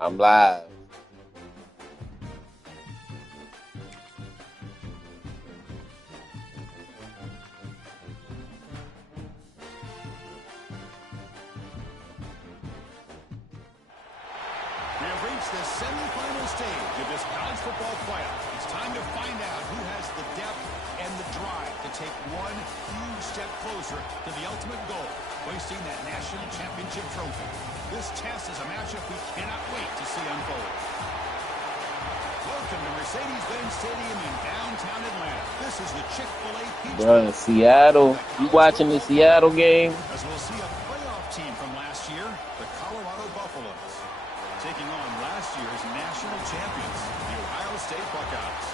I'm live. We have reached the semifinal stage of this college football playoff. It's time to find out who has the depth and the drive to take one huge step closer to the ultimate goal, hoisting that national championship trophy. This test is a matchup we cannot wait to see unfold. Welcome to Mercedes-Benz Stadium in downtown Atlanta. This is the Chick-fil-A Pizza. Bro, Seattle. You watching the Seattle game? As we'll see a playoff team from last year, the Colorado Buffaloes, taking on last year's national champions, the Ohio State Buckeyes.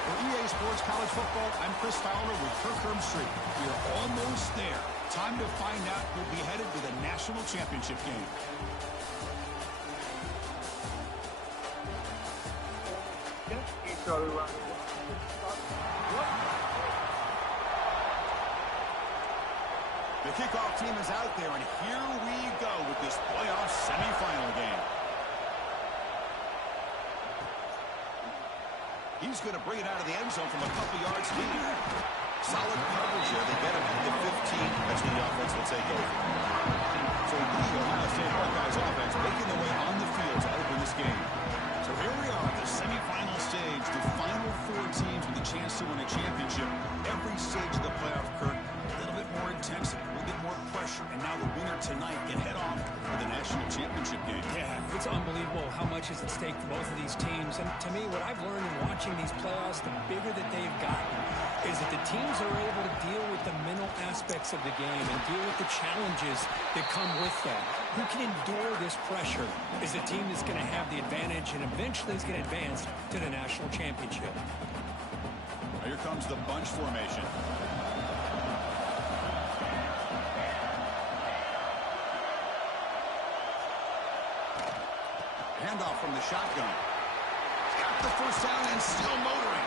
For EA Sports College Football, I'm Chris Fowler with Kirk Herbstreit. We are almost there. Time to find out who'll be headed to the national championship game. The kickoff team is out there, and here we go with this playoff semifinal game. He's going to bring it out of the end zone from a couple yards deep. Solid coverage here. They get him at the 15. That's when the offense will take over. So the Ohio State Buckeyes offense making their way on the field to open this game. So here we are, the semifinal stage, the final four teams with a chance to win a championship. Every stage of the playoff, Kirk, a little bit more intensity, a little bit more pressure, and now the winner tonight can head off for the national championship game. Yeah, it's unbelievable how much is at stake for both of these teams. And to me, what I've learned in watching these playoffs, the bigger that they've gotten, is that the teams are able to deal with the mental aspects of the game and deal with the challenges that come with that. Who can endure this pressure is the team that's going to have the advantage and eventually is going to advance to the national championship. Here comes the bunch formation. Handoff from the shotgun. Got the first down and still motoring.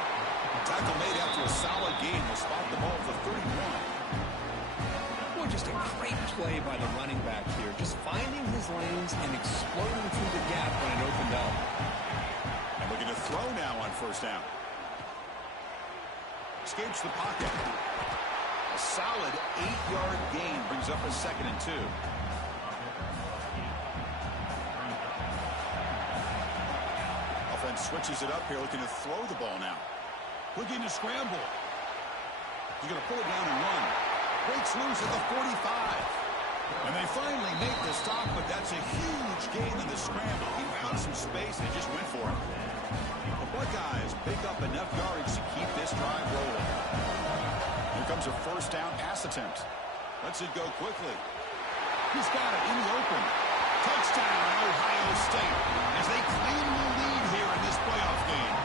Tackle made after a solid gain. Will spot the ball for 31. Boy, just a great play by the running back here. Just finding his lanes and exploding through the gap when it opened up. And looking to throw now on first down. Escapes the pocket. A solid 8-yard gain brings up a 2nd and 2. Offense switches it up here, looking to throw the ball now. Looking to scramble. He's going to pull it down and run. Breaks loose at the 45. And they finally make the stop, but that's a huge gain in the scramble. He found some space and just went for it. The Buckeyes pick up enough yardage to keep this drive rolling. Here comes a first down pass attempt. Lets it go quickly. He's got it in the open. Touchdown, Ohio State, as they claim the lead here in this playoff game.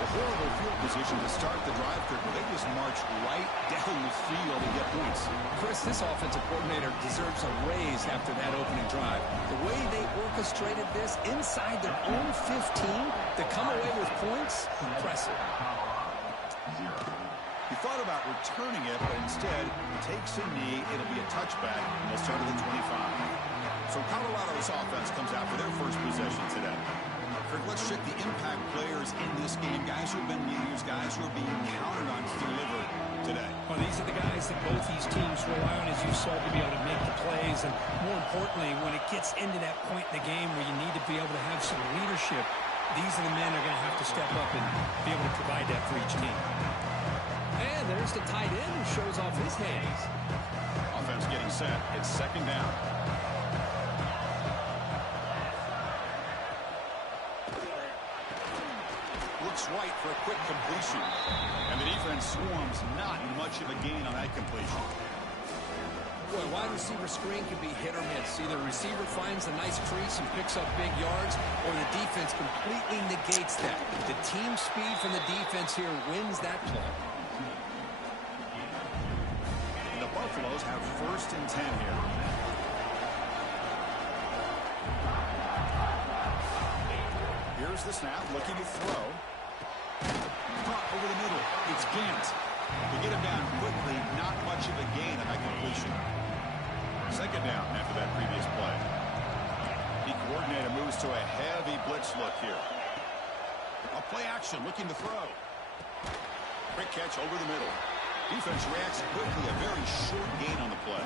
A horrible field position to start the drive, Kirk, but they just march right down the field and get points. Chris, this offensive coordinator deserves a raise after that opening drive. The way they orchestrated this inside their own 15 to come away with points, impressive. He thought about returning it, but instead takes a knee. It'll be a touchback, and they'll start at the 25. So Colorado's offense comes out for their first possession today. Kirk, let's check the impact players in this game. Guys who have been leaders, guys who are being counted on to deliver today. Well, these are the guys that both these teams rely on, as you saw, to be able to make the plays. And more importantly, when it gets into that point in the game where you need to be able to have some leadership, these are the men that are going to have to step up and be able to provide that for each team. And there's the tight end who shows off his hands. Offense getting set. It's 2nd down. Looks right for a quick completion. And the defense swarms, not much of a gain on that completion. Boy, wide receiver screen can be hit or miss. Either the receiver finds a nice crease and picks up big yards, or the defense completely negates that. The team speed from the defense here wins that play. The Buffaloes have 1st and 10 here. Here's the snap, looking to throw. Caught over the middle. It's Gant. They get him down quickly. Not much of a gain on that completion. 2nd down after that previous play. He coordinator moves to a heavy blitz look here. A play action, looking to throw. Quick catch over the middle. Defense reacts quickly, a very short gain on the play.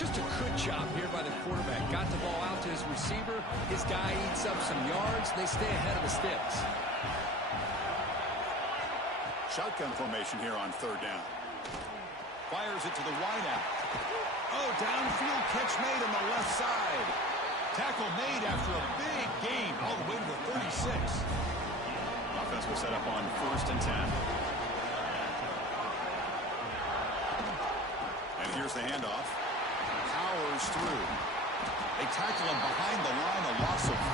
Just a good job here by the quarterback. Got the ball out to his receiver. His guy eats up some yards. They stay ahead of the sticks. Shotgun formation here on third down. Fires it to the wideout. Oh, downfield catch made on the left side. Tackle made after a big gain all the way to the 36. Offense will set up on 1st and 10. And here's the handoff. Powers through. They tackle him behind the line, a loss of 4.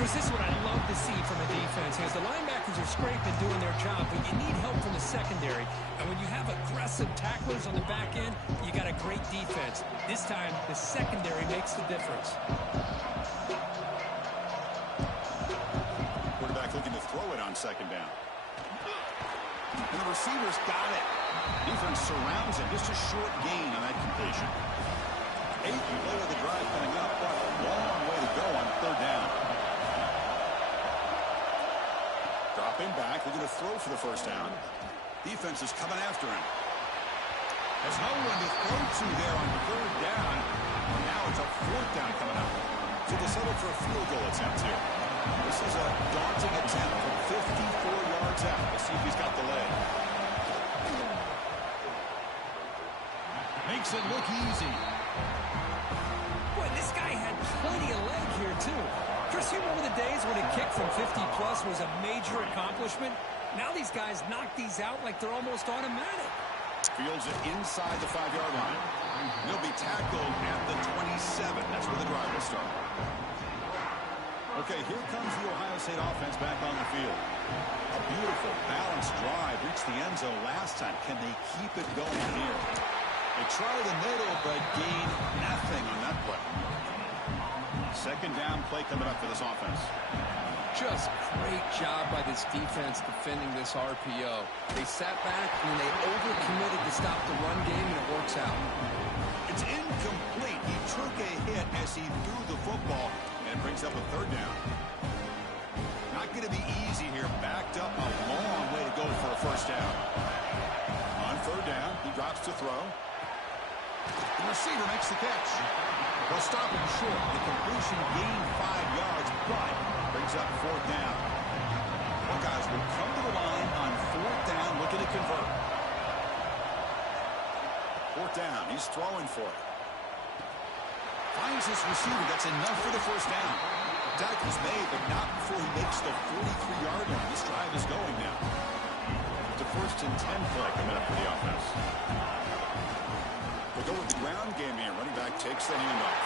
Chris, this is what I love to see from a defense. As the linebackers are scraping, doing their job, but you need help from the secondary. And when you have aggressive tacklers on the back end, you got a great defense. This time, the secondary makes the difference. Quarterback looking to throw it on 2nd down. And the receivers got it. Defense surrounds it. Just a short gain on that completion. 8th play of the drive coming up, but a long way to go on 3rd down. Dropping back, looking to throw for the 1st down. Defense is coming after him. There's no one to throw to there on 3rd down. And now it's a 4th down coming up. So they settle for a field goal attempt here. This is a daunting attempt from 54 yards out. Let's see if he's got the leg. Makes it look easy. Boy, this guy had plenty of leg here, too. Chris, you remember the days when a kick from 50-plus was a major accomplishment? Now these guys knock these out like they're almost automatic. Fields it inside the 5-yard line. He'll be tackled at the 27. That's where the drive will start. Okay, here comes the Ohio State offense back on the field. A beautiful, balanced drive. Reached the end zone last time. Can they keep it going here? They try the middle, but gain nothing on that play. 2nd down play coming up for this offense. Just great job by this defense defending this RPO. They sat back and they overcommitted to stop the run game, and it works out. It's incomplete. He took a hit as he threw the football, and it brings up a 3rd down. Not going to be easy here. Backed up a long way to go for a 1st down. On 3rd down, he drops to throw. The receiver makes the catch. They'll stop him short. The completion gained 5 yards, but brings up 4th down. Buckeyes will come to the line on 4th down, looking to convert. 4th down. He's throwing for it. Finds his receiver. That's enough for the 1st down. Tackle's made, but not before he makes the 43-yard line. This drive is going now. It's a 1st and 10 play coming up for the offense. We'll go with the ground game here. Running back takes the handoff.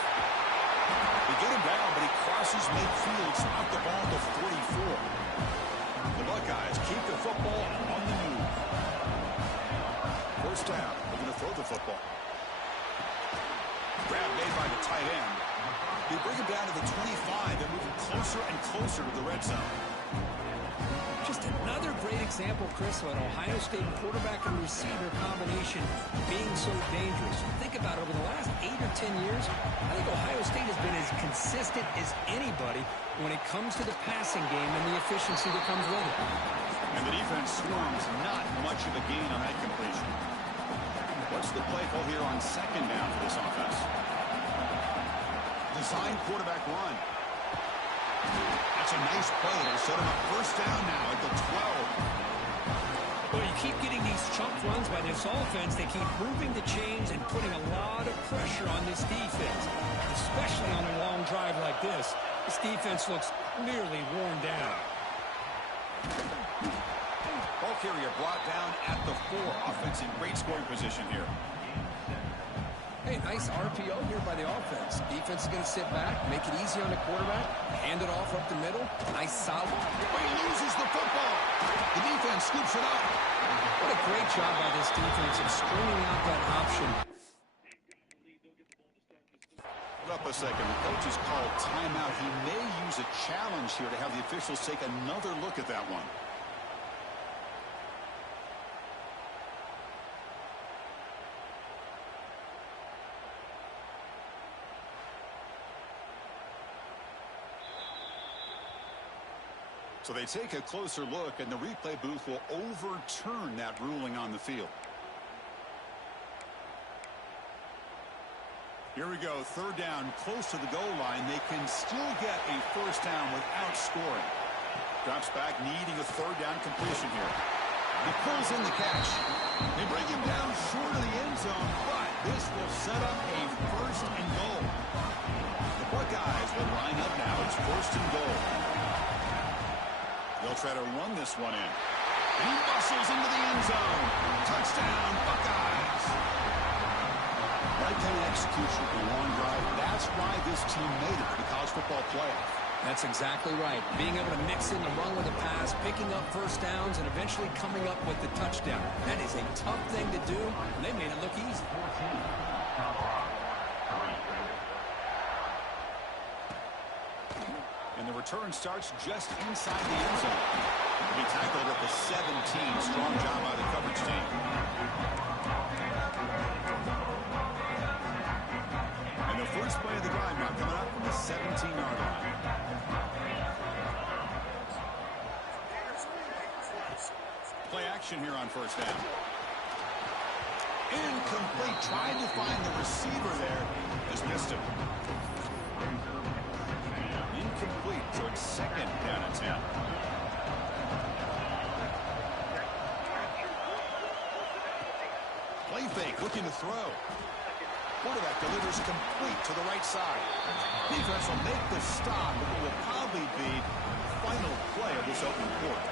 They get him down, but he crosses midfield. Snap the ball to 44. The Buckeyes keep the football on the move. 1st down. They're going to throw the football. Grab made by the tight end. They bring him down to the 25. They're moving closer and closer to the red zone. Just another great example, Chris, of an Ohio State quarterback and receiver combination being so dangerous. Think about it, over the last 8 or 10 years, I think Ohio State has been as consistent as anybody when it comes to the passing game and the efficiency that comes with it. And the defense swarms not much of a gain on that completion. What's the play call here on 2nd down for this offense? Design quarterback run. That's a nice play. They'll set him up 1st down now at the 12. Well, you keep getting these chunk runs by this offense. They keep moving the chains and putting a lot of pressure on this defense, especially on a long drive like this. This defense looks clearly worn down. Ball carrier brought down at the 4. Offense in great scoring position here. Hey, nice RPO here by the offense. Defense is going to sit back, make it easy on the quarterback, hand it off up the middle. Nice solid. But he loses the football. The defense scoops it up. What a great job by this defense of stringing out that option. Hold up a second. The coach has called timeout. He may use a challenge here to have the officials take another look at that one. So they take a closer look, and the replay booth will overturn that ruling on the field. Here we go, third down, close to the goal line. They can still get a first down without scoring. Drops back, needing a third down completion here. He pulls in the catch. They bring him down short of the end zone, but this will set up a first and goal. The Buckeyes will line up now. It's first and goal. They'll try to run this one in. He muscles into the end zone. Touchdown, Buckeyes. Right kind of execution for a long drive. That's why this team made it to the college football playoff. That's exactly right. Being able to mix in the run with the pass, picking up first downs, and eventually coming up with the touchdown. That is a tough thing to do, and they made it look easy. And the return starts just inside the end zone. He tackled at the 17. Strong job by the coverage team. And the first play of the drive now coming up from the 17-yard line. Play action here on first down. Incomplete. Trying to find the receiver there. Just missed him. Incomplete. So it's second down and 10. Play fake. Looking to throw. Quarterback delivers complete to the right side. Defense will make the stop, but it will probably be the final play of this opening quarter.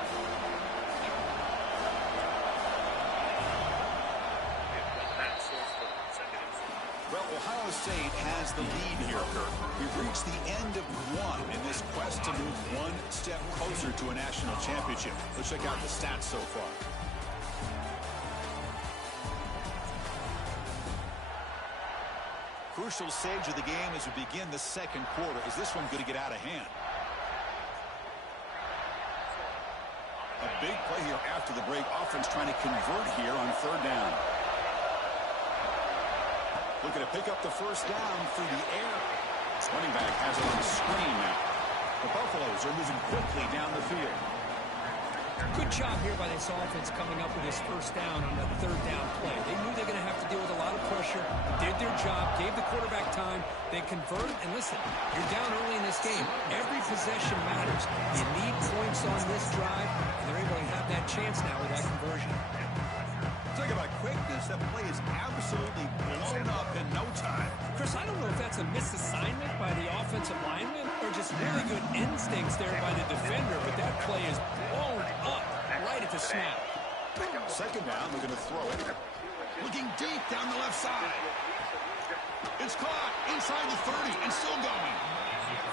Well, Ohio State has the lead here, Kirk. We've reached the end of one in this quest to move one step closer to a national championship. Let's check out the stats so far. Crucial stage of the game as we begin the second quarter. Is this one going to get out of hand? A big play here after the break. Offense trying to convert here on third down. Looking to pick up the first down through the air. Running back has it on the screen now. The Buffaloes are moving quickly down the field. Good job here by this offense coming up with this first down on the third down play. They knew they were going to have to deal with a lot of pressure, did their job, gave the quarterback time, they converted, and listen, you're down early in this game. Every possession matters. You need points on this drive, and they're able to have that chance now with that conversion. Talk about quickness. That play is absolutely blown up in no time. Chris, I don't know if that's a misassignment by the offensive lineman or just really good instincts there by the defender, but that play is blown up right at the snap. Second down, looking to throw it. Looking deep down the left side. It's caught inside the 30 and still going.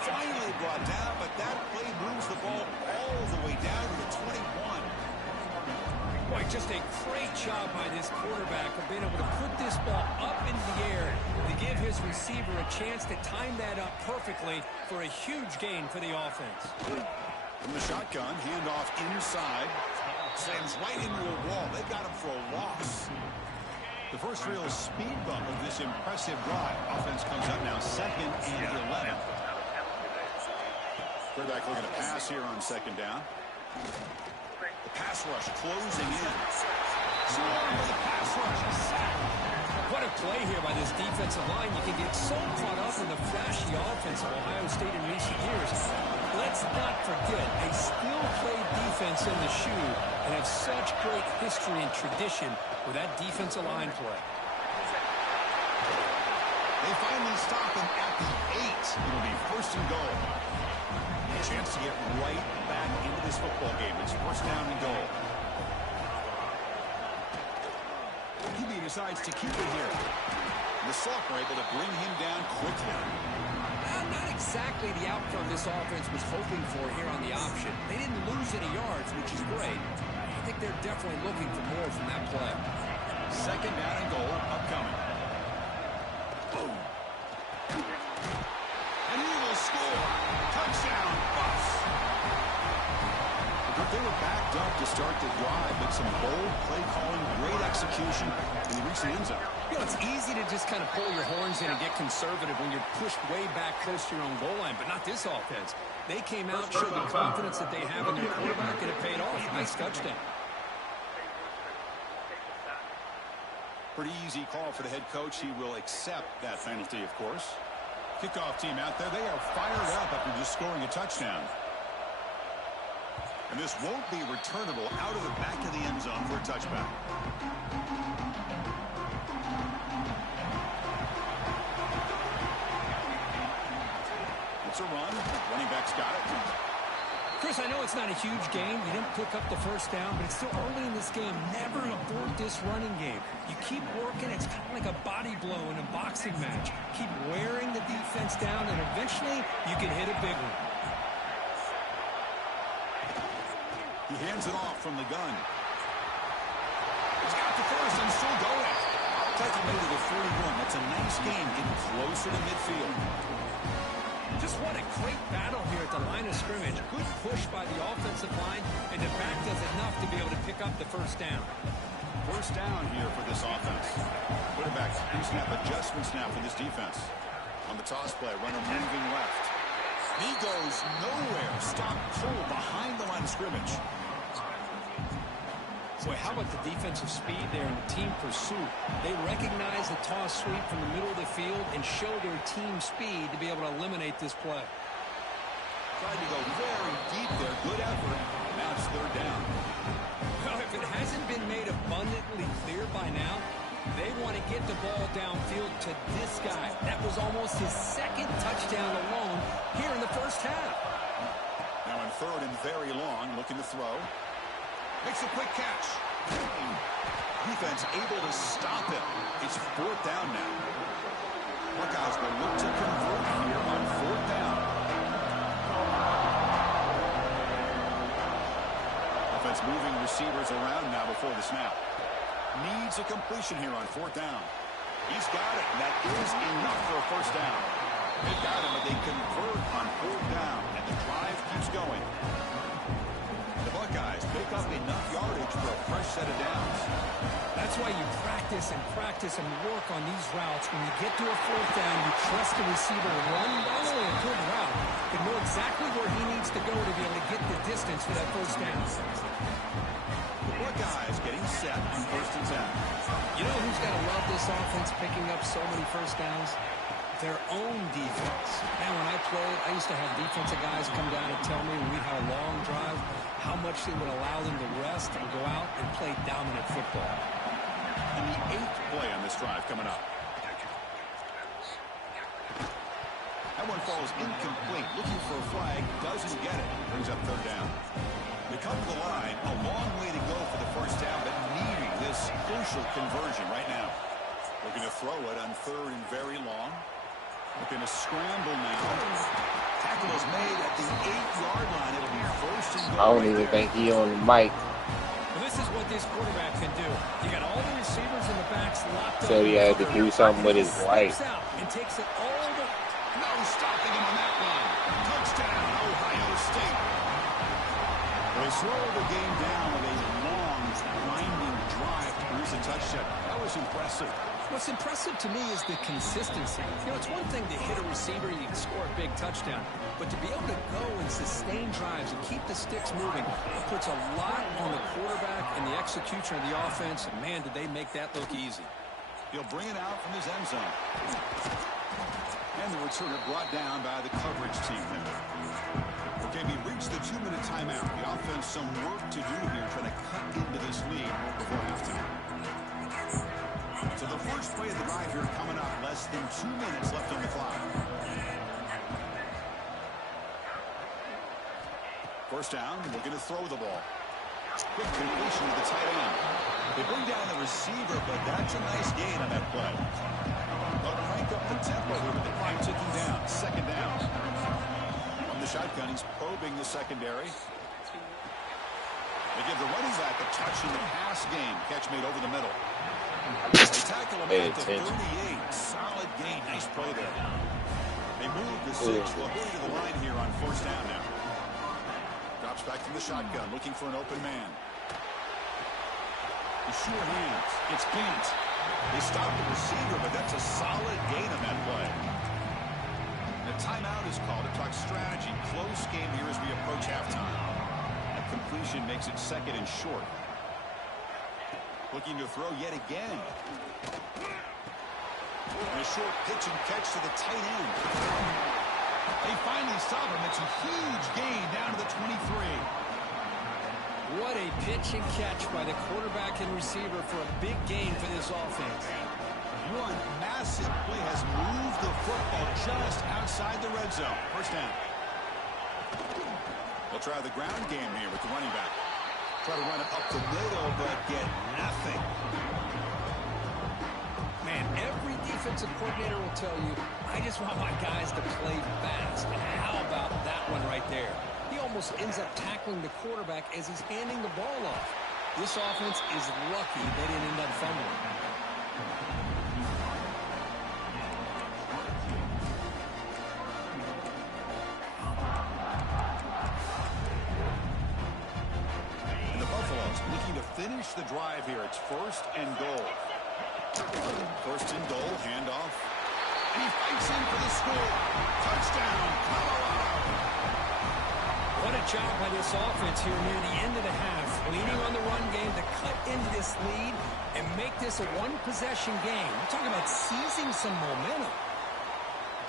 Finally brought down, but that play moves the ball all the way down to the 21. Boy, just a great job by this quarterback of being able to put this ball up into the air to give his receiver a chance to time that up perfectly for a huge gain for the offense. From the shotgun, handoff inside. Slams right into a wall. They got him for a loss. The first real speed bump of this impressive drive. Offense comes up now, second and 11. Quarterback looking to pass here on second down. The pass rush closing in. Swarm with the pass rush. A sack. What a play here by this defensive line. You can get so caught up in the flashy offense of Ohio State in recent years. Let's not forget, they still play defense in the shoe and have such great history and tradition with that defensive line play. They finally stop him at the 8. It'll be first and goal. A chance to get right back into this football game. It's first down and goal. He decides to keep it here. The Sox are able to bring him down quickly. Not exactly the outcome this offense was hoping for here on the option. They didn't lose any yards, which is great. I think they're definitely looking for more from that play. Second down and goal upcoming. Boom. And he will score. Touchdown, Buffs. But they were backed up to start the drive, but some bold play calling, great execution, and they reached the end zone. You know, it's easy to just kind of pull your horns in and get conservative when you're pushed way back close to your own goal line, but not this offense. They came out, showed the confidence that they have in their quarterback, and it paid off. Nice touchdown. Pretty easy call for the head coach. He will accept that penalty, of course. Kickoff team out there. They are fired up after just scoring a touchdown. And this won't be returnable out of the back of the end zone for a touchback. It's a run. Running back's got it. Chris, I know it's not a huge game. You didn't pick up the first down, but it's still early in this game. Never abort this running game. You keep working. It's kind of like a body blow in a boxing match. Keep wearing the defense down, and eventually you can hit a big one. He hands it off from the gun. He's got the first and still going. Take him into the 41. That's a nice game, getting closer to midfield. Just what a great battle here at the line of scrimmage. Good push by the offensive line, and the back does enough to be able to pick up the first down. First down here for this offense. Quarterback pre-snap adjustments now for this defense. On the toss play, runner moving left. He goes nowhere. Stop pull behind the line of scrimmage. Boy, how about the defensive speed there and the team pursuit? They recognize the toss sweep from the middle of the field and show their team speed to be able to eliminate this play. Tried to go very deep there. Good effort. Now it's third down. Well, if it hasn't been made abundantly clear by now, they want to get the ball downfield to this guy. That was almost his second touchdown alone here in the first half. Now on third and very long, looking to throw. Makes a quick catch. Defense able to stop him. It's fourth down now. Buckeyes will look to convert here on fourth down. Offense moving receivers around now before the snap. Needs a completion here on fourth down. He's got it. And that is enough for a first down. They got him, but they convert on fourth down. And the drive keeps going. Buckeyes pick up enough yardage for a fresh set of downs. That's why you practice and work on these routes. When you get to a fourth down, you trust the receiver to run not only a good route, but know exactly where he needs to go to be able to get the distance for that first down. The Buckeyes getting set on first and 10. You know who's got to love this offense picking up so many first downs? Their own defense. Man, when I played, I used to have defensive guys come down and tell me when we had a long drive how much they would allow them to rest and go out and play dominant football. And the 8th play on this drive coming up. That one falls incomplete. Looking for a flag. Doesn't get it. Brings up third down. They come to the line. A long way to go for the first down, but needing this crucial conversion right now. Looking to throw it on third and very long. Looking to scramble now. Tackle is made at the 8-yard line. It'll be first and goal. I don't even think he on the mic. Well, this is what this quarterback can do. You got all the receivers in the backs locked up. So he had to do something with his life. And takes it all the... No stopping him on that one. Touchdown, Ohio State. They slow the game down with a long, winding drive to produce a touchdown. That was impressive. What's impressive to me is the consistency. You know, it's one thing to hit a receiver, you can score a big touchdown, but to be able to go and sustain drives and keep the sticks moving, it puts a lot on the quarterback and the execution of the offense, and man, did they make that look easy. He'll bring it out from his end zone. And the returner brought down by the coverage team there. Okay, we reached the 2-minute timeout. The offense some work to do here, trying to cut into this lead before halftime. So the first play of the drive here coming up. Less than 2 minutes left on the clock. First down, looking to throw the ball. Quick completion to the tight end. They bring down the receiver, but that's a nice gain on that play. They'll crank up the tempo here with the clock ticking down. Second down. From the shotgun, he's probing the secondary. They give the running back a touch in the pass game. Catch made over the middle. They tackle him at the 38. Solid gain. Nice play there. They move the 6. They'll go to the line here on first down now. Drops back from the shotgun, looking for an open man. The sure hands. It's Gant. They stop the receiver, but that's a solid gain on that play. The Timeout is called to talk strategy. Close game here as we approach halftime. A completion makes it second and short. Looking to throw yet again. And a short pitch and catch to the tight end. They finally stop him. It's a huge gain down to the 23. What a pitch and catch by the quarterback and receiver for a big gain for this offense. One massive play has moved the football just outside the red zone. First down. They'll try the ground game here with the running back. Try to run it up the middle, but get nothing. Man, every defensive coordinator will tell you, I just want my guys to play fast. And how about that one right there? He almost ends up tackling the quarterback as he's handing the ball off. This offense is lucky they didn't end up fumbling. And the Buffaloes looking to finish the drive here. It's first and goal. First and goal, handoff. And he fights in for the score. Touchdown, Colorado. What a job by this offense here near the end of the half. Leaning on the run game to cut into this lead and make this a one-possession game. We're talking about seizing some momentum.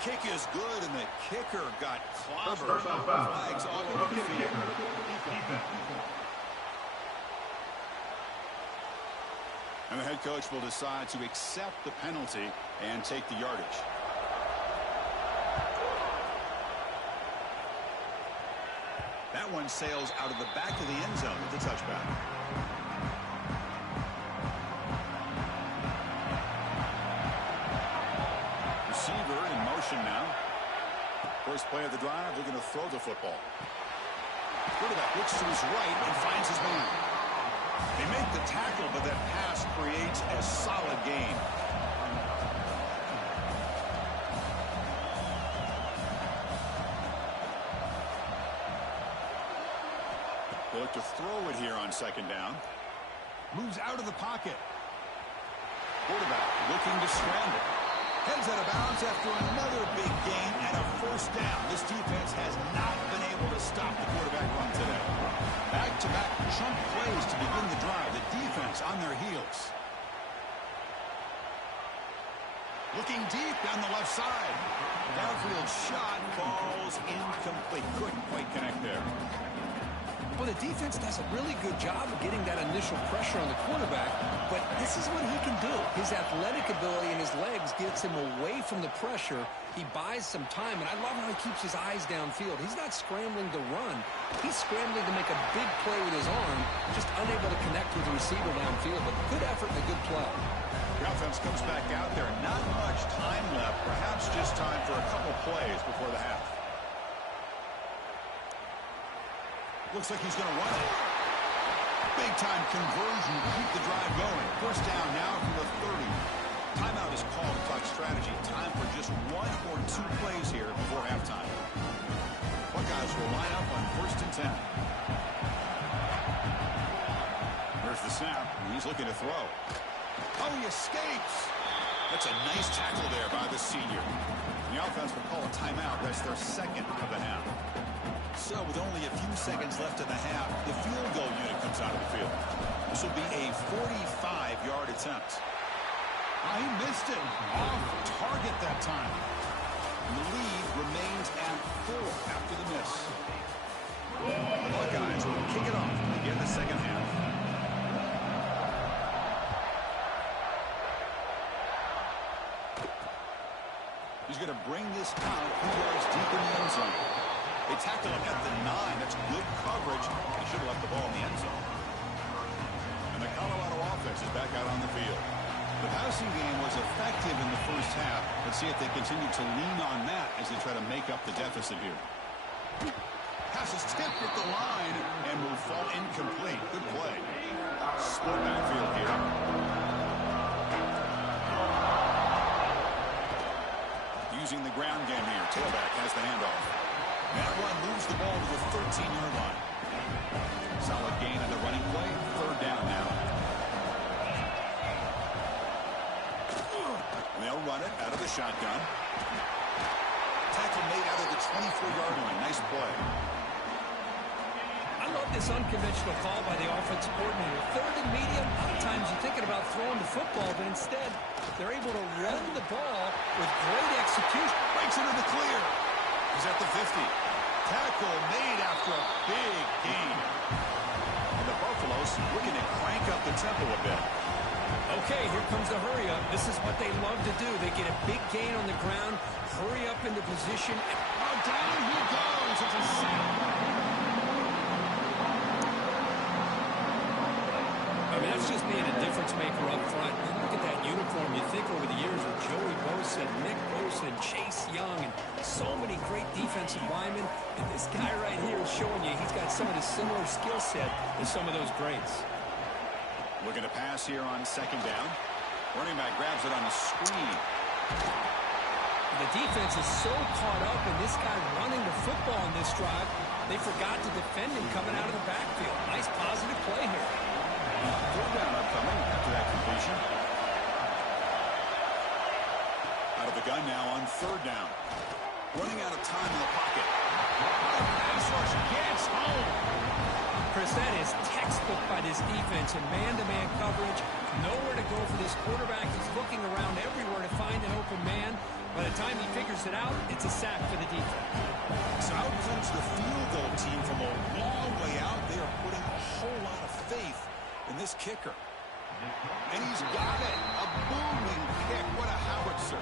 Kick is good, and the kicker got clobbered. Flags all over the field. And the head coach will decide to accept the penalty and take the yardage. That one sails out of the back of the end zone with the touchback. Receiver in motion now. First play of the drive, they're going to throw the football. Quarterback looks to his right and finds his man. They make the tackle, but that pass creates a solid gain. They look to throw it here on second down. Moves out of the pocket. Quarterback looking to scramble. Heads out of bounds after another big gain and a first down. This defense has not been able to stop the quarterback run today. Back-to-back chunk plays to begin the drive. The defense on their heels. Looking deep down the left side. Downfield shot falls incomplete. Couldn't quite connect there. Well, the defense does a really good job of getting that initial pressure on the quarterback, but this is what he can do. His athletic ability and his legs gets him away from the pressure. He buys some time, and I love how he keeps his eyes downfield. He's not scrambling to run. He's scrambling to make a big play with his arm, just unable to connect with the receiver downfield, but good effort and a good play. The offense comes back out there. Not much time left, perhaps just time for a couple plays before the half. Looks like he's going to run it. Big-time conversion to keep the drive going. First down now from the 30. Timeout is called to talk strategy. Time for just one or two plays here before halftime. Buckeyes will line up on first and 10. There's the snap. He's looking to throw. Oh, he escapes. That's a nice tackle there by the senior. The offense will call a timeout. That's their second of the half. So with only a few seconds left in the half, the field goal unit comes out of the field. This will be a 45-yard attempt. Oh, he missed it. Off target that time. And the lead remains at 4 after the miss. The Buckeyes will kick it off to begin the second half. He's going to bring this out 2 yards deep in the end zone. They tackle him at the 9. That's good coverage. He should have left the ball in the end zone. And the Colorado offense is back out on the field. The passing game was effective in the first half. Let's see if they continue to lean on that as they try to make up the deficit here. Pass is tipped at the line and will fall incomplete. Good play. Split backfield here. Using the ground game here. Tailback has the handoff. That one moves the ball to the 13-yard line. Solid gain on the running play. Third down now. They'll run it out of the shotgun. Tackle made play. I love this unconventional call by the offensive coordinator. Third and medium, a lot of times you're thinking about throwing the football, but instead they're able to run the ball with great execution. Breaks into the clear. He's at the 50. Tackle made after a big gain. And the Buffaloes looking to crank up the tempo a bit. Okay, here comes the hurry up. This is what they love to do. They get a big gain on the ground, hurry up into position. Oh, down he goes. It's a sack. I mean, that's just being a difference maker up front. You look at that uniform, you think over the years with Joey Bosa, Nick Bosa, and Chase Young, and so many great defensive linemen. And this guy right here is showing you he's got some of the similar skill set as some of those greats. Looking to pass here on second down. Running back grabs it on the screen. The defense is so caught up in this guy running the football in this drive, they forgot to defend him coming out of the backfield. Nice positive play here. Third down upcoming after that completion. Out of the gun now on third down. Running out of time in the pocket. Pass rush gets home. Chris, that is textbook by this defense in man-to-man coverage. Nowhere to go for this quarterback. He's looking around everywhere to find an open man. By the time he figures it out, it's a sack for the defense. So out comes the field goal team from a long way out. They are putting a whole lot of faith in this kicker. And he's got it. A booming kick. What a howitzer.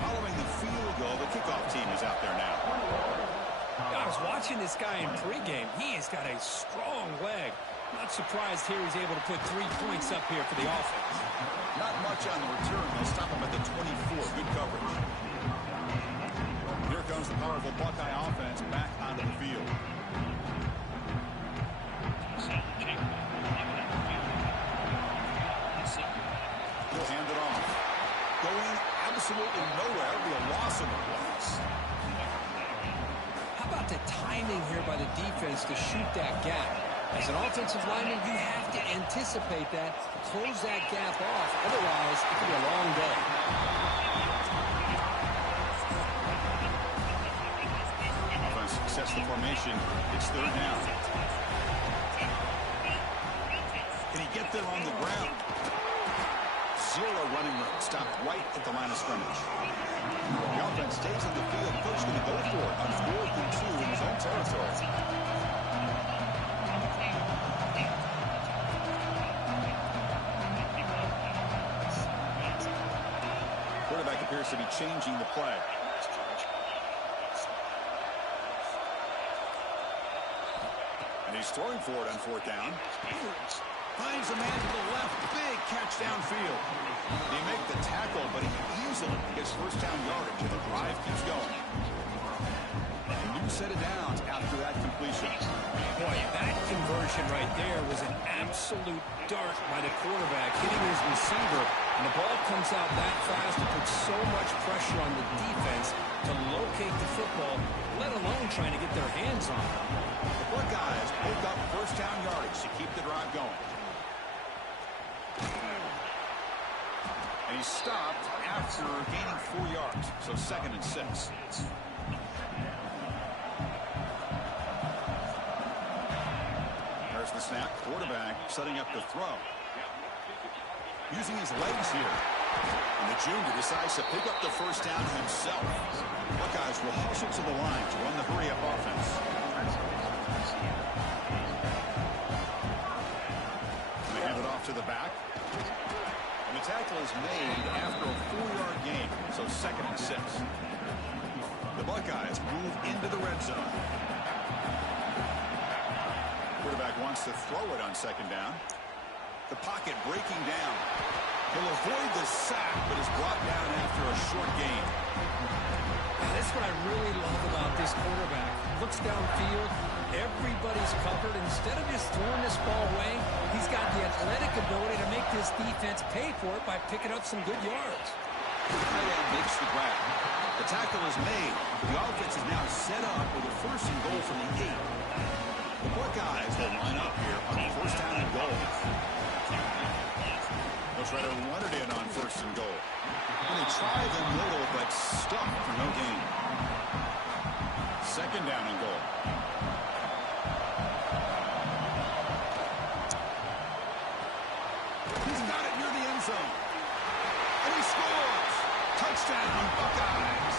Following the field goal, the kickoff team is out there now. I was watching this guy in pregame. He has got a strong leg. Not surprised here he's able to put 3 points up here for the offense. Not much on the return. They'll stop him at the 24. Good coverage. Here comes the powerful Buckeye offense back onto the field. He'll hand it off. Going absolutely nowhere. It'll be a loss of the plays. How about the timing here by the defense to shoot that gap? As an offensive lineman, you have to anticipate that, close that gap off. Otherwise, it could be a long day. Offense sets the formation. It's third down. Can he get there on the ground? Zero running room. Stopped right at the line of scrimmage. The offense stays on the field. Coach going to go for it on 4th and 2 in his own territory. Quarterback appears to be changing the play. And he's throwing for it on 4th down. Finds a man to the left. Big catch downfield. They make the tackle, but he easily gets first down yardage, and the drive keeps going. A new set of downs after that completion. Boy, that conversion right there was an absolute dart by the quarterback, hitting his receiver, and the ball comes out that fast to put so much pressure on the defense to locate the football, let alone trying to get their hands on it. The Buckeyes pick up first down yardage to keep the drive going. And he stopped after gaining 4 yards, so 2nd and 6. There's the snap. Quarterback setting up the throw. Using his legs here. And the junior decides to pick up the first down himself. Buckeyes will hustle to the line to run the hurry-up offense. And they hand it off to the back. And the tackle is made after a 4-yard gain, so 2nd and 6. The Buckeyes move into the red zone. Quarterback wants to throw it on 2nd down. The pocket breaking down. He'll avoid the sack, but is brought down after a short gain. That's what I really love about this quarterback. Looks downfield, everybody's covered. Instead of just throwing this ball away, he's got the athletic ability to make this defense pay for it by picking up some good yards. The tight end makes the grab. The tackle is made. The offense is now set up with a 1st and goal from the 8. The Buckeyes will line up here on 1st down and goal. They'll try to run it in on 1st and goal. And they try the middle, but stuck for no gain. 2nd down and goal. Touchdown, Buckeyes.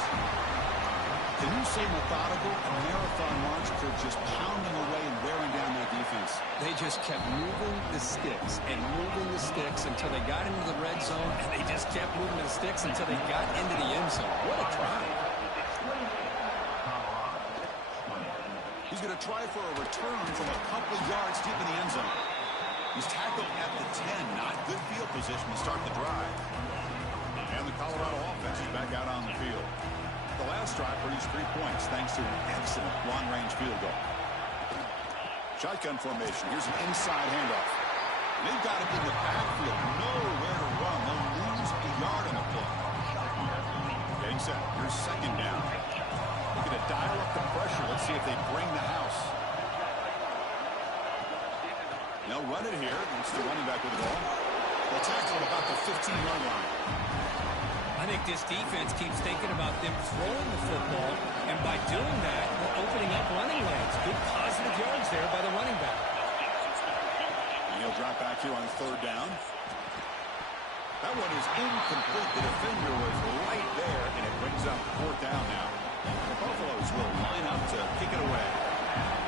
Can you say methodical? A marathon launch curve just pounding away and wearing down that defense. They just kept moving the sticks and moving the sticks until they got into the red zone, and they just kept moving the sticks until they got into the end zone. What a drive. He's going to try for a return from a couple yards deep in the end zone. He's tackled at the 10. Not good field position to start the drive. And the Colorado offense is back out on the field. The last drive produced 3 points thanks to an excellent long-range field goal. Shotgun formation. Here's an inside handoff. They've got it in the backfield. Nowhere to run. They'll lose a yard on the play. Getting set. Here's second down. Looking to dial up the pressure. Let's see if they bring the house. They'll run it here. It's the running back with the ball. They'll tackle it about the 15-yard line. I think this defense keeps thinking about them throwing the football, and by doing that, they're opening up running lanes. Good positive yards there by the running back. And he'll drop back here on third down. That one is incomplete. The defender was right there, and it brings up fourth down now. The Buffaloes will line up to kick it away.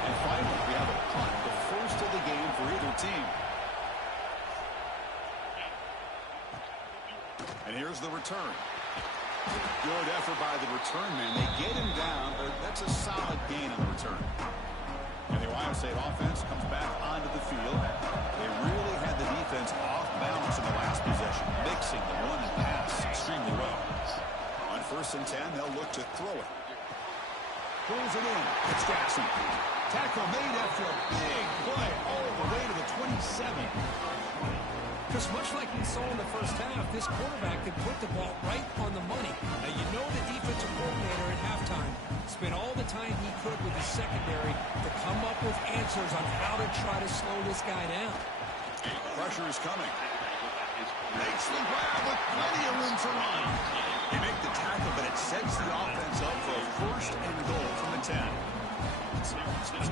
And finally, we have a punt, the first of the game for either team. And here's the return. Good effort by the return man. They get him down, but that's a solid gain on the return. And the Ohio State offense comes back onto the field. They really had the defense off balance in the last possession, mixing the run and pass extremely well. On 1st and 10, they'll look to throw it. Pulls it in. It's Jackson. Tackle made after a big play all the way to the 27. Because much like we saw in the first half, this quarterback could put the ball right on the money. Now, you know the defensive coordinator at halftime spent all the time he could with his secondary to come up with answers on how to try to slow this guy down. Pressure is coming. Makes the grab with plenty of room to run. They make the tackle, but it sets the offense up for a 1st and goal from the 10.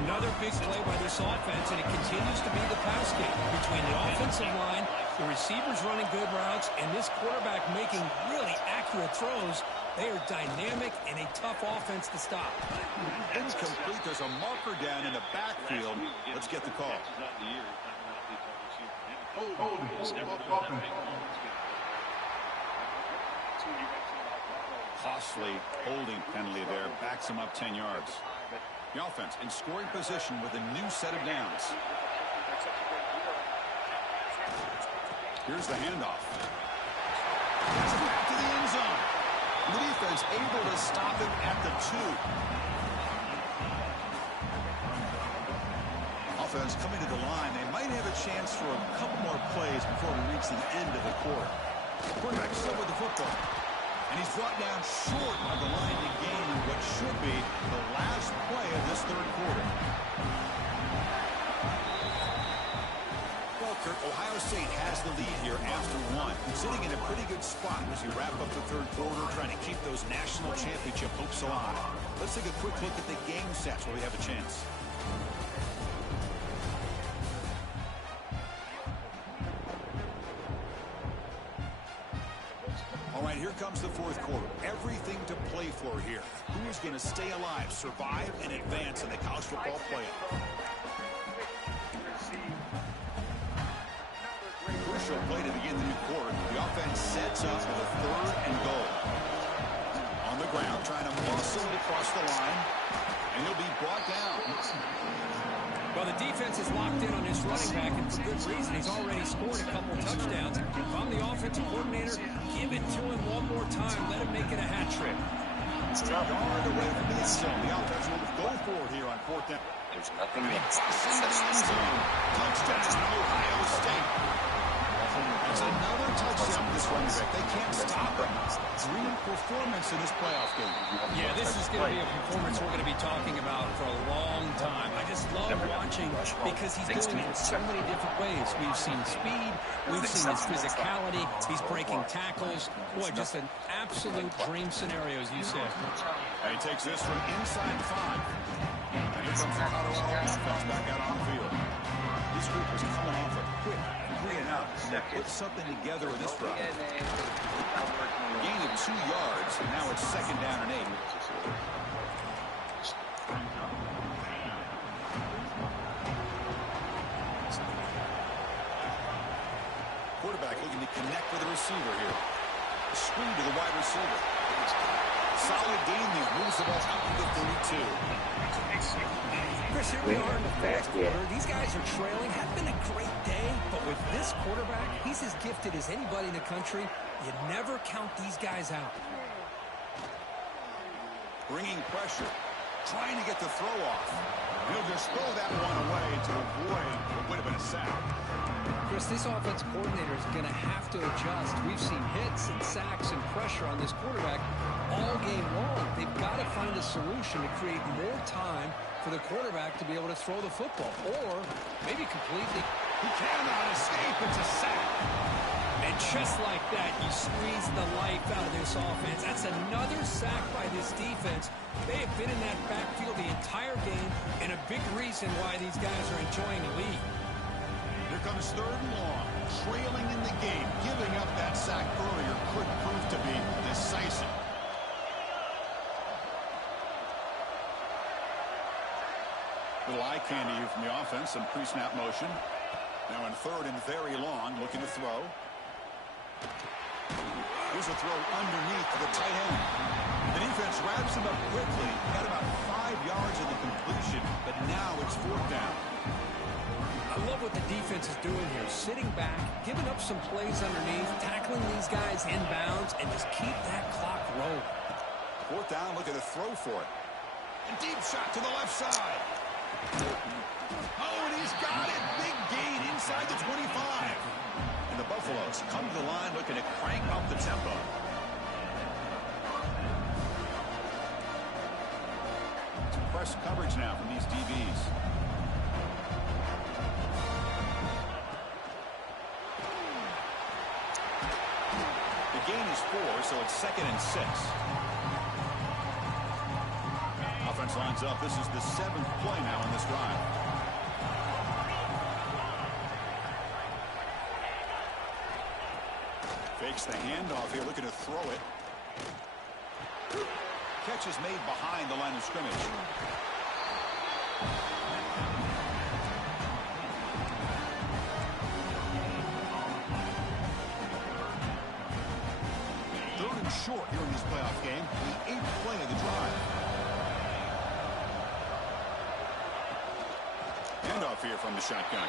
Another big play by this offense, and it continues to be the pass game between the offensive line, the receivers running good routes, and this quarterback making really accurate throws. They are dynamic and a tough offense to stop. Incomplete. There's a marker down in the backfield. Let's get the call. Costly holding penalty there. Backs him up 10 yards. The offense in scoring position with a new set of downs. Here's the handoff. It's back to the end zone. The defense able to stop it at the 2. Offense coming to the line. They might have a chance for a couple more plays before we reach the end of the quarter. Quarterback still with the football. And he's brought down short on the line to gain in what should be the last play of this 3rd quarter. Well, Kurt, Ohio State has the lead here after 1. Sitting in a pretty good spot as we wrap up the 3rd quarter, trying to keep those national championship hopes alive. Let's take a quick look at the game sets where we have a chance. Here comes the 4th quarter. Everything to play for here. Who is going to stay alive, survive, and advance in the college football playoff? Crucial play to begin the new quarter. The offense sets up with a 3rd and goal. On the ground, trying to muscle it across the line, and he'll be brought down. Well, the defense is locked in on this running back, and for good reason. He's already scored a couple touchdowns. If I'm the offensive coordinator, give it to him one more time. Let him make it a hat trick. Yard away from the end zone. The offense will go forward here on 4th down. There's nothing else. Touchdown, Ohio State. It's another touchdown for this running back. They can't stop him. Dream performance in this playoff game. Yeah, this is going to be a performance we're going to be talking about for a long time. I just love watching because he's doing it in so many different ways. We've seen speed. We've seen his physicality. He's breaking tackles. Boy, just an absolute dream scenario, as you said. And he takes this from inside 5. And here comes the Colorado offense back out on the field. This group is coming off a quick 3 and out. And they put something together in this drive. Gain of 2 yards, and now it's 2nd down and 8. Quarterback looking to connect with the receiver here. A screen to the wide receiver. Solid gain there. Moves the ball out to the 32. Chris, here we are in the fourth quarter. These guys are trailing. Had been a great day, but with this quarterback, he's as gifted as anybody in the country. You never count these guys out. Bringing pressure. Trying to get the throw off. He'll just throw that one away to avoid what would have been a sack. Chris, this offensive coordinator is going to have to adjust. We've seen hits and sacks and pressure on this quarterback all game long. They've got to find a solution to create more time for the quarterback to be able to throw the football, or maybe completely. He cannot escape. It's a sack. And just like that, you squeeze the life out of this offense. That's another sack by this defense. They have been in that backfield the entire game, and a big reason why these guys are enjoying the lead. Here comes 3rd and long. Trailing in the game. Giving up that sack earlier could prove to be decisive. Little eye candy here from the offense. Some pre-snap motion. Now in 3rd and very long. Looking to throw. Here's a throw underneath to the tight end. The defense wraps him up quickly. Got about 5 yards in the completion, but now it's 4th down. I love what the defense is doing here. Sitting back, giving up some plays underneath, tackling these guys inbounds, and just keep that clock rolling. 4th down, looking to throw for it. And deep shot to the left side. Oh, and he's got it. Big gain inside the 25. And the Buffaloes come to the line looking to crank up the tempo. Some press coverage now from these DBs. The gain is 4, so it's 2nd and 6. Offense lines up. This is the 7th play now in this drive. Fakes the handoff here, looking to throw it. Catch is made behind the line of scrimmage. Third and short here in this playoff game. The 8th play of the drive. Handoff here from the shotgun.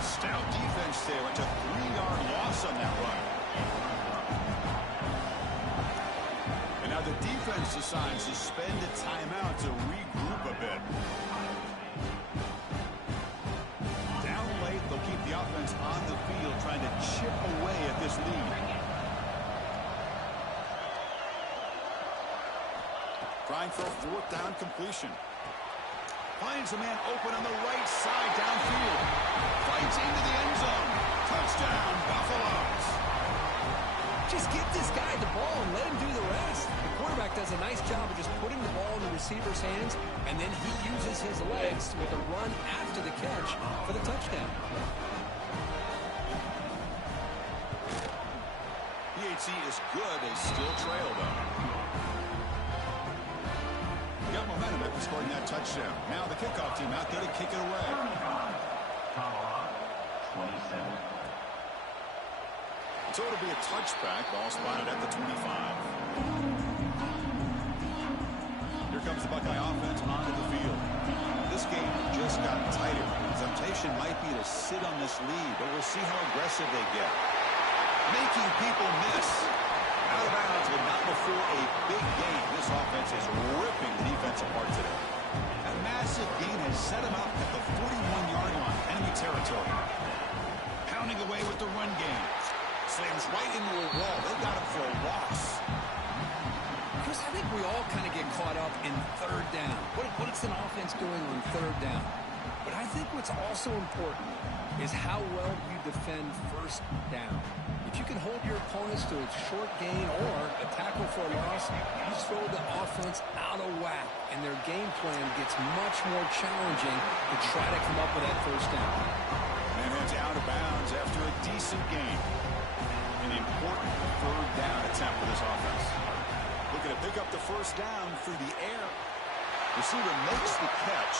Stout defense there. It's a 3-yard loss on that run. And now the defense decides to spend a timeout to regroup a bit. Down late, they'll keep the offense on the field trying to chip away at this lead. Trying for a 4th down completion. Finds a man open on the right side downfield. Fights into the end zone. Touchdown, Buffaloes. Just give this guy the ball and let him do the rest. The quarterback does a nice job of just putting the ball in the receiver's hands, and then he uses his legs with a run after the catch for the touchdown. PHC is good. They still trail, though. Got momentum after scoring that touchdown. Now the kickoff team out there to kick it away. So it'll be a touchback. Ball spotted at the 25. Here comes the Buckeye offense onto the field. This game just got tighter. The temptation might be to sit on this lead, but we'll see how aggressive they get. Making people miss. Out of bounds, but not before a big game. This offense is ripping the defense apart today. That massive gain has set him up at the 41-yard line, enemy territory. Pounding away with the run game. Slams right into a wall. They got him for a loss. Chris, I think we all kind of get caught up in 3rd down. What is an offense doing on 3rd down? But I think what's also important is how well you defend 1st down. If you can hold your opponents to a short gain or a tackle for a loss, you throw the offense out of whack, and their game plan gets much more challenging to try to come up with that 1st down. And And it's out of bounds after a decent game. An important third down attempt for this offense. Looking to pick up the first down through the air. Receiver makes the catch.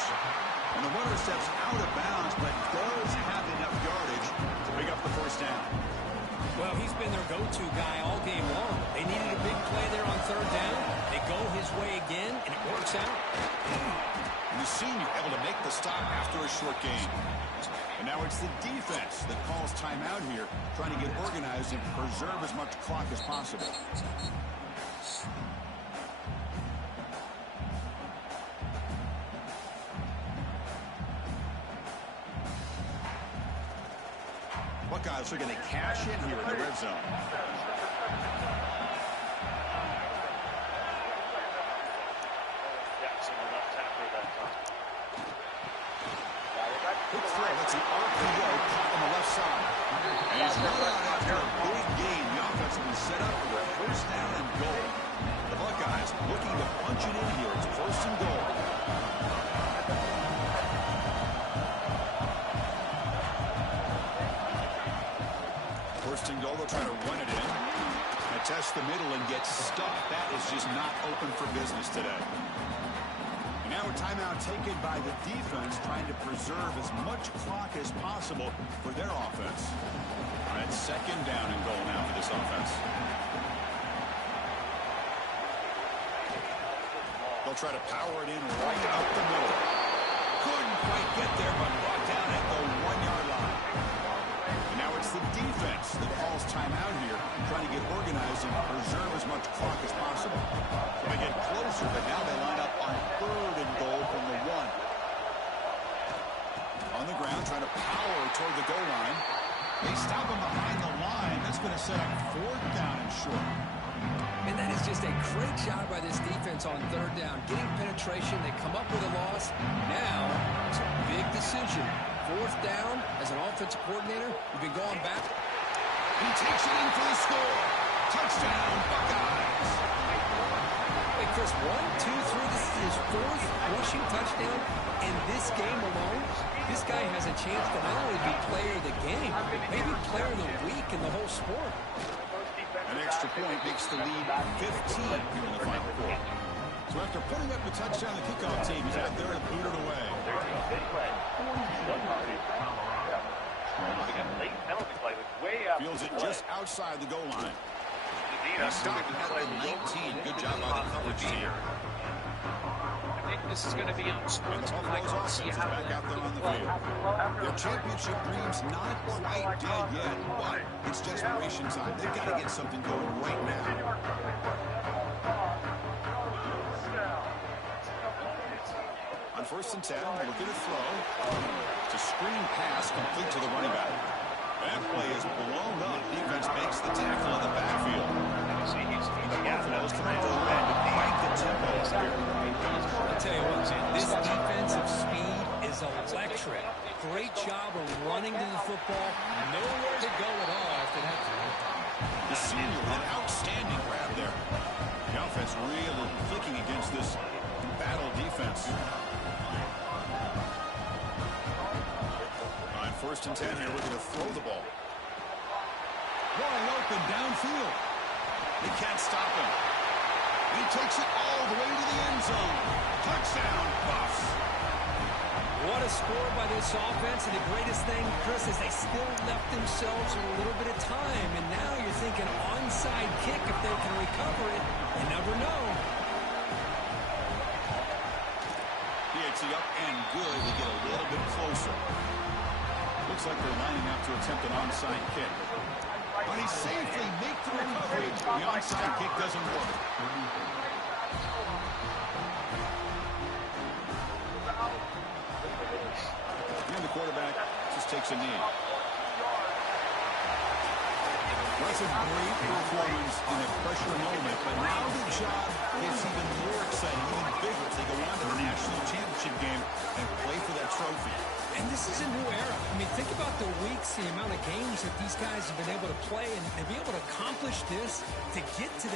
And the runner steps out of bounds, but does have enough yardage to pick up the first down. Well, he's been their go-to guy all game long. They needed a big play there on third down. They go his way again, and it works out. And the senior able to make the stop after a short gain. And now it's the defense that calls timeout here, trying to get organized and preserve as much clock as possible. Buckeyes are going to cash in here in the red zone. Quick throw, that's an RPO caught on the left side. And he's run out after a big gain. The offense will be set up for a first down and goal. The Buckeyes looking to punch it in here. It's first and goal. First and goal, they'll try to run it in. They test the middle and get stuffed. That is just not open for business today. And now a timeout taken by the defense, trying to preserve as much clock as possible for their offense. All right, second down and goal now for this offense. They'll try to power it in right up the middle. Couldn't quite get there, but brought down at the 1-yard line. And now it's the defense that calls timeout here, trying to get organized and preserve as much clock as possible. They get closer, but now they line up on third and goal from the 1. On the ground, trying to power toward the goal line. They stop him behind the line. That's going to set up fourth down and short. And that is just a great job by this defense on third down. Getting penetration, they come up with a loss. Now, it's a big decision. Fourth down, as an offensive coordinator, you've been going back. He takes it in for the score. Touchdown, Buckeyes. Hey, Chris, 1, 2, 3, this is his fourth rushing touchdown in this game alone. This guy has a chance to not only be player of the game, maybe player of the week in the whole sport. An extra point makes the lead 15 here in the final quarter. So after putting up the touchdown, the kickoff team is out there to boot it away. Fields it just outside the goal line. He stopped at the 19. Good job by the coverage team. I think this is going to be on score. And the Buffalo's offense is back out there on the field. Their championship dream's not quite dead yet, but it's desperation time. They've got to get something going right now. On first and 10, looking to throw. It's a screen pass complete to the running back. That play is blown up. Defense makes the tackle in the backfield. The Buffalo's trying to fight the tempo. I'll tell you what, Jim, this defensive speed is electric. Great job of running to the football. Nowhere to go at all after that. The senior with an outstanding grab there. The offense really clicking against this battle defense. On first and 10 here, looking to throw the ball. Wide open downfield. They can't stop him. He takes it all the way to the end zone. Touchdown, Buffs. What a score by this offense, and the greatest thing, Chris, is they still left themselves a little bit of time, and now you're thinking onside kick if they can recover it. You never know. He hits it up and good. They get a little bit closer. Looks like they're lining up to attempt an onside kick. But he safely makes the recovery. The onside kick doesn't work. And the quarterback just takes a knee. That's a great performance in a pressure moment, but now the job gets even more exciting, even bigger as they go on to the national championship game and play for that trophy. And this is a new era. I mean, think about the weeks, the amount of games that these guys have been able to play, and to be able to accomplish this, to get to the